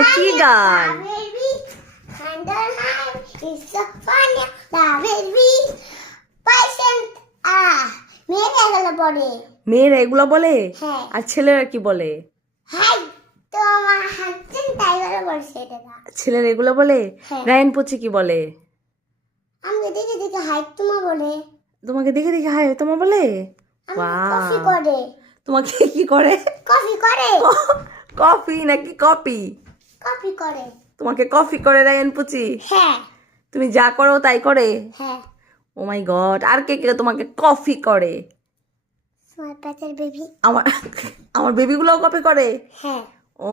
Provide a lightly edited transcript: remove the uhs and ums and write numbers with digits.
এ কি গান? মেয়েরা এগুলো বলে? হ্যাঁ। আর ছেলেরা কি বলে? ছেলেরা এগুলো বলে? হ্যাঁ। রায়ান পুচি কি বলে? আমাকে দেখে দেখে হাইট তোমা বলে। তোমাকে দেখে দেখে হাই তোমার বলে? কফি ওয়াও, করে। তোমাকে কি করে? কফি করে। কফি নাকি কপি? কফি করে। তোমাকে কফি করে রায়ান পুচি? হ্যাঁ। তুমি যা করো তাই করে? হ্যাঁ। ও মাই গড, আর কে কে তোমাকে কফি করে? তোমার পেটের বেবি। আমার আমার বেবিগুলোও কপি করে? হ্যাঁ।